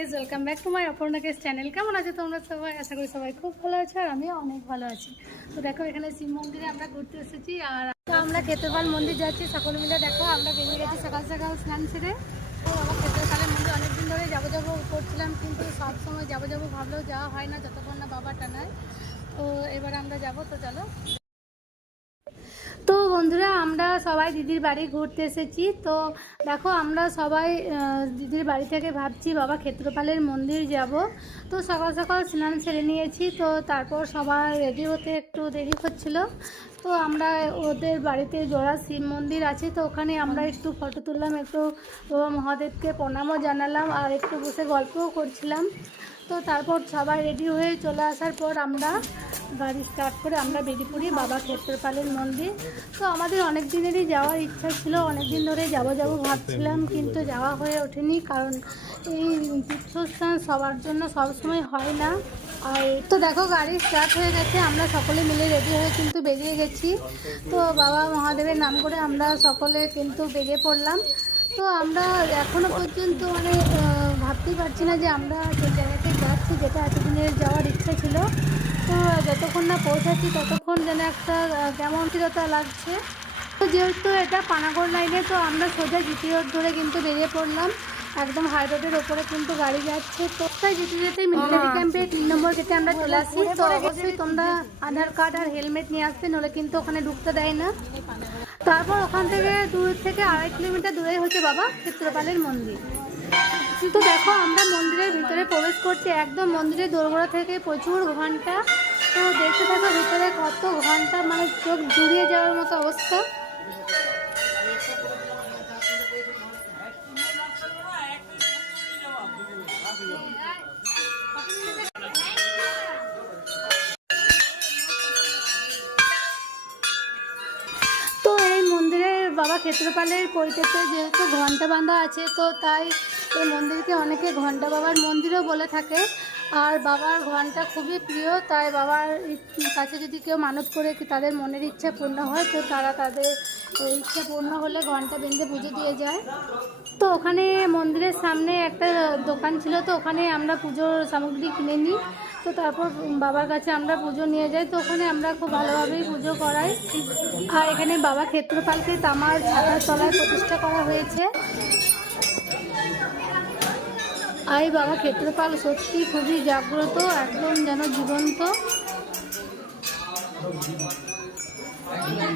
Guys welcome back to my Aparna case channel কেমন আছে তোমরা সবাই? আশা করি সবাই খুব ভালো আছো আর আমিও অনেক ভালো আছি। তো দেখো, এখানে শিব মন্দিরে আমরা ঘুরতে এসেছি আর তো আমরা ক্ষেত্রপাল মন্দির যাচ্ছি। সকলে মিলে দেখো, আমরা বেরিয়ে গেছি সকাল সকাল স্নান সেরে। তো আমার ক্ষেত্রপালের মন্দির অনেকদিন ধরে যাব যাব করছিলাম, কিন্তু সব সময় যাব যাব ভাবলেও যাওয়া হয় না, যতক্ষণ না বাবা টানায়। তো এবার আমরা যাব, তো চলো। সবাই দিদির বাড়ি ঘুরতে এসেছি। তো দেখো, আমরা সবাই দিদির বাড়ি থেকে ভাবছি, বাবা ক্ষেত্রপালের মন্দির যাব। তো সকাল সকাল স্নান সেরে নিয়েছি। তো তারপর সবাই রেডি হতে একটু দেরি হচ্ছিল। তো আমরা ওদের বাড়িতে জোড়া শিব মন্দির আছে। তো ওখানে আমরা একটু ফটো তুললাম, একটু মহাদেবকে প্রণামও জানালাম আর একটু বসে গল্পও করছিলাম। তো তারপর সবাই রেডি হয়ে চলে আসার পর আমরা গাড়ি স্টার্ট করে আমরা পড়ি বাবা ক্ষেত্রপালের মন্দির। তো আমাদের অনেক দিনেরই যাওয়ার ইচ্ছা ছিল অনেক দিন ধরে যাব যাব ভাবছিলাম, কিন্তু যাওয়া হয়ে ওঠেনি কারণ এই তীর্থস্থান সবার জন্য সবসময় হয় না। আর তো দেখো, গাড়ি স্টার্ট হয়ে গেছে, আমরা সকলে মিলে রেডি হয়ে কিন্তু বেরিয়ে গেছি। তো বাবা মহাদেবের নাম করে আমরা সকলে কিন্তু বেরিয়ে পড়লাম। তো আমরা এখনও পর্যন্ত মানে ভাবতেই পারছি না যে আমরা যে জায়গাতে যাচ্ছি, যেটা এতদিনের যাওয়ার ইচ্ছা ছিল তো যতক্ষণ না পৌঁছাচ্ছি ততক্ষণ যেন একটা কেমন স্থিরতা লাগছে। তো যেহেতু এটা পানাগড় লাইনে তো আমরা সোজা জিটি রোড ধরে কিন্তু বেরিয়ে পড়লাম। একদম হাই রোডের ওপরে কিন্তু গাড়ি যাচ্ছে। তো তাই যেতে যেতে মিলিটারি ক্যাম্পে তিন নম্বর গেটে আমরা চলে আসি। তো অবশ্যই তোমরা আধার কার্ড আর হেলমেট নিয়ে আসবে নলে কিন্তু ওখানে ঢুকতে দেয় না। তারপর ওখান থেকে দূর থেকে আড়াই কিলোমিটার দূরে হচ্ছে বাবা ক্ষেত্রপালের মন্দির। তো দেখো, আমরা মন্দিরের ভিতরে প্রবেশ করছি। একদম মন্দিরের দোরগোড়া থেকে প্রচুর ঘণ্টা। তো দেখতে থাকো, ভিতরে কত ঘণ্টা মানে চোখ জুড়িয়ে যাওয়ার মতো অবস্থা। তো এই মন্দিরে বাবা ক্ষেত্রপালের পৈতেতে যেহেতু ঘণ্টা বাঁধা আছে, তো তাই এই মন্দিরকে অনেকে ঘণ্টা বাবার মন্দিরও বলে থাকে। আর বাবার ঘণ্টা খুবই প্রিয়, তাই বাবার কাছে যদি কেউ মানত করে কি তাদের মনের ইচ্ছা পূর্ণ হয়, তো তারা তাদের ইচ্ছা পূর্ণ হলে ঘণ্টা বেঁধে পুজো দিয়ে যায়। তো ওখানে মন্দিরের সামনে একটা দোকান ছিল, তো ওখানে আমরা পুজোর সামগ্রী কিনে নিই। তো তারপর বাবার কাছে আমরা পুজো নিয়ে যাই, তো ওখানে আমরা খুব ভালোভাবেই পুজো করাই। আর এখানে বাবা ক্ষেত্রপালকে তামার ছাতার তলায় প্রতিষ্ঠা করা হয়েছে। আর এই বাবা ক্ষেত্রপাল সত্যি খুবই জাগ্রত, একদম যেন জীবন্ত।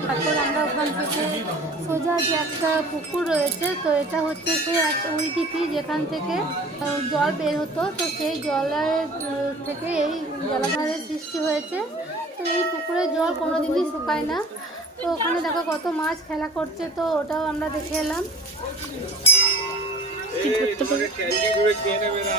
তারপর আমরা ওখান থেকে সোজা যে একটা পুকুর রয়েছে, তো এটা হচ্ছে সেই একটা দিকই যেখান থেকে জল বের হতো। তো সেই জলের থেকে এই জলাধারের সৃষ্টি হয়েছে। তো এই পুকুরের জল কোনোদিনই শুকায় না। তো ওখানে দেখো কত মাছ খেলা করছে, তো ওটাও আমরা দেখে এলাম। তোকে ক্যান্ডি করে খেয়ে নেবে না।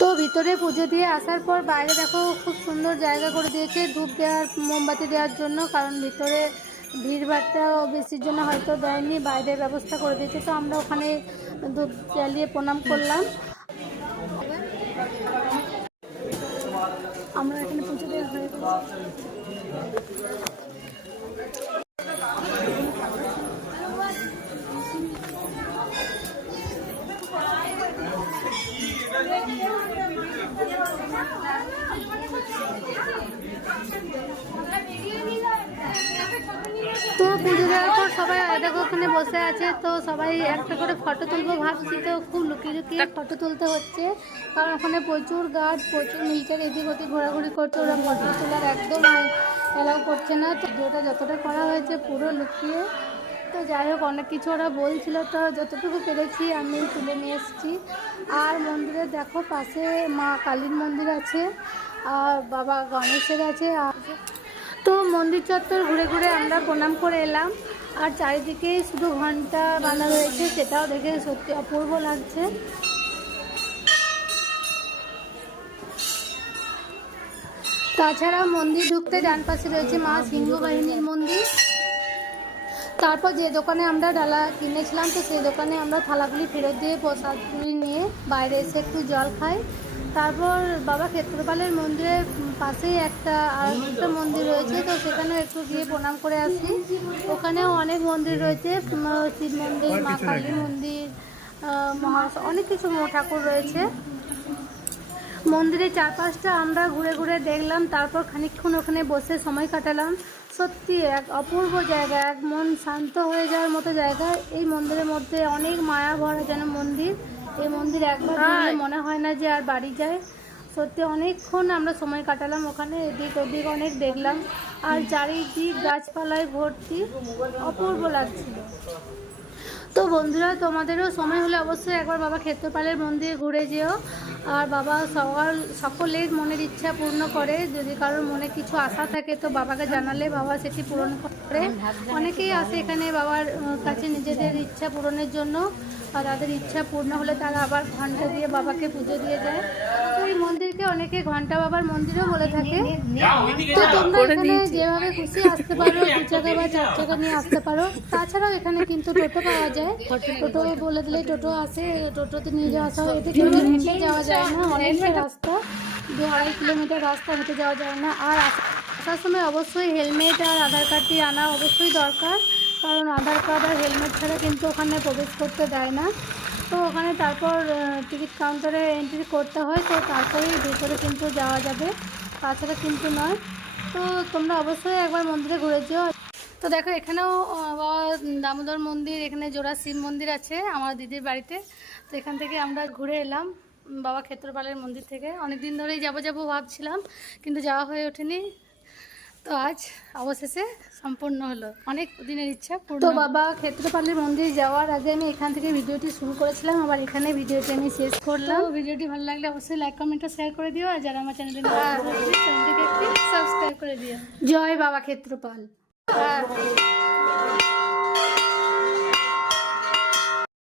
তো ভিতরে পুজো দিয়ে আসার পর বাইরে দেখো খুব সুন্দর জায়গা করে দিয়েছে, ধূপ দেওয়ার, মোমবাতি দেওয়ার জন্য, কারণ ভিতরে ভিড়ভাড়টা বেশির জন্য হয়তো দেয়নি, বাইরের ব্যবস্থা করে দিয়েছে। তো আমরা ওখানে ধূপ জ্বালিয়ে প্রণাম করলাম। আমরা এখানে পুজো দেওয়া হয়ে তো পুজো দেওয়ার পর সবাই দেখো ওখানে বসে আছে, তো সবাই একটা করে ফটো তুলবো ভাবছি, তো খুব লুকিয়ে লুকিয়ে ফটো তুলতে হচ্ছে। কারণ ওখানে প্রচুর গার্ড প্রচুর মিলিটারি এদিক ওদিক ঘোরাঘুরি করছে, ওরা ফটো তোলার একদম অ্যালাউ করছে না। তো ভিডিওটা যতটা করা হয়েছে পুরো লুকিয়ে। তো যাই হোক, অনেক কিছু ওরা বলছিল, তো যতটুকু পেরেছি আমি তুলে নিয়ে এসেছি। আর মন্দিরে দেখো, পাশে মা কালীর মন্দির আছে, আর বাবা গণেশের আছে, আর তো মন্দির চত্বর ঘুরে ঘুরে আমরা প্রণাম করে এলাম। আর চারিদিকে শুধু ঘণ্টা বাঁধা রয়েছে, সেটাও দেখে সত্যি অপূর্ব লাগছে। তাছাড়া মন্দির ঢুকতে ডান পাশে রয়েছে মা সিংহ বাহিনীর মন্দির। তারপর যে দোকানে আমরা ডালা কিনেছিলাম, তো সেই দোকানে আমরা থালাগুলি ফেরত দিয়ে প্রসাদগুলি নিয়ে বাইরে এসে একটু জল খাই। তারপর বাবা ক্ষেত্রপালের মন্দিরের পাশেই একটা আর একটা মন্দির রয়েছে, তো সেখানে একটু গিয়ে প্রণাম করে আসি। ওখানেও অনেক মন্দির রয়েছে শিব মন্দির, মা কালী মন্দির মহা অনেক কিছু ঠাকুর রয়েছে। মন্দিরের চারপাশটা আমরা ঘুরে ঘুরে দেখলাম তারপর খানিকক্ষণ ওখানে বসে সময় কাটালাম। সত্যি এক অপূর্ব জায়গা এক মন শান্ত হয়ে যাওয়ার মতো জায়গা। এই মন্দিরের মধ্যে অনেক মায়া ভরা যেন মন্দির। এই মন্দির একবার মনে হয় না যে আর বাড়ি যায়। সত্যি অনেকক্ষণ আমরা সময় কাটালাম ওখানে এদিক ওদিক অনেক দেখলাম। আর চারিদিক গাছপালায় ভর্তি অপূর্ব লাগছিল। তো বন্ধুরা তোমাদেরও সময় হলে অবশ্যই একবার বাবা ক্ষেত্রপালের মন্দিরে ঘুরে যেও। আর বাবা সকাল সকলের মনের ইচ্ছা পূর্ণ করে। যদি কারোর মনে কিছু আশা থাকে তো বাবাকে জানালে বাবা সেটি পূরণ করে। অনেকেই আসে এখানে বাবার কাছে নিজেদের ইচ্ছা পূরণের জন্য। আর তাদের ইচ্ছা পূর্ণ হলে তারা আবার ঘণ্টা দিয়ে বাবাকে পুজো দিয়ে যায়। তো এই মন্দিরকে অনেকে ঘণ্টা বাবার মন্দিরও বলে থাকে। তো তোমরা এখানে যেভাবে খুশি আসতে পারো দু চাকা বা চার চাকা নিয়ে আসতে পারো। তাছাড়াও এখানে কিন্তু টোটো পাওয়া যায়। টোটো বলে দিলে টোটো আসে টোটোতে নিয়ে যাওয়া আসা হয়। এতে কিন্তু হেঁটে যাওয়া যায় না অনেকটা রাস্তা দু আড়াই কিলোমিটার রাস্তা হেঁটে যাওয়া যায় না। আর আসার সময় অবশ্যই হেলমেট আর আধার কার্ডটি আনা অবশ্যই দরকার। কারণ আধার কার্ড আর হেলমেট ছাড়া কিন্তু ওখানে প্রবেশ করতে দেয় না। তো ওখানে তারপর টিকিট কাউন্টারে এন্ট্রি করতে হয়, তো তারপরেই ভেতরে কিন্তু যাওয়া যাবে। তাছাড়া কিন্তু নয়। তো তোমরা অবশ্যই একবার মন্দিরে ঘুরে যেও। তো দেখো, এখানেও বাবা দামোদর মন্দির, এখানে জোড়া শিব মন্দির আছে আমার দিদির বাড়িতে। তো এখান থেকে আমরা ঘুরে এলাম বাবা ক্ষেত্রপালের মন্দির থেকে। অনেক দিন ধরেই যাব যাব ভাবছিলাম, কিন্তু যাওয়া হয়ে ওঠেনি। তো আজ অবশেষে সম্পূর্ণ হলো। অনেক দিনের ইচ্ছা তো বাবা ক্ষেত্রপালের মন্দির যাওয়ার আগে আমি এখান থেকে ভিডিওটি শুরু করেছিলাম আবার এখানে ভিডিওটি আমি শেষ করলাম। ভিডিওটি ভালো লাগলে অবশ্যই লাইক কমেন্ট শেয়ার করে দিও আর যারা আমার চ্যানেলে সাবস্ক্রাইব করে দিও। জয় বাবা ক্ষেত্রপাল। হ্যাঁ।